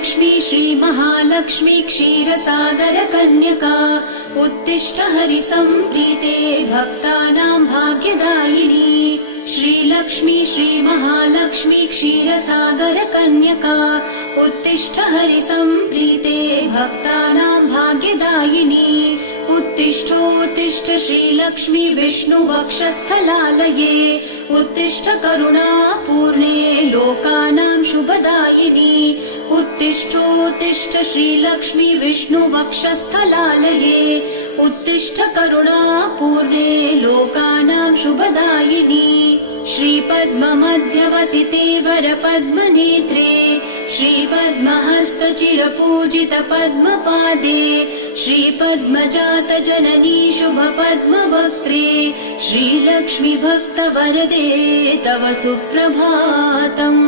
श्रीलक्ष्मी श्रीमहालक्ष्मी क्षीरसागरकन्यका उत्तिष्ठ हरिसम्प्रीते भक्तानां भाग्यदायिनी। श्रीलक्ष्मी श्रीमहालक्ष्मी क्षीरसागरकन्यका उत्तिष्ठ हरिसम्प्रीते भक्तानां भाग्यदायिनी। उत्तिष्ठोत्तिष्ठ श्रीलक्ष्मी विष्णुवक्षस्थलालये उत्तिष्ठ करुणापूर्णे लोकानां शुभदायिनी। उत्तिष्ठोत्तिष्ठ श्रीलक्ष्मी विष्णुवक्षस्थलालये उत्तिष्ठ करुणापूर्णे लोकानां शुभदायिनी। श्रीपद्ममध्यवसिते वरपद्मनेत्रे श्रीपद्महस्तचिरपूजित पद्मपादे श्रीपद्मजातजननी शुभपद्मवक्त्रे श्रीलक्ष्मी भक्तवरदे तव सुप्रभातम्।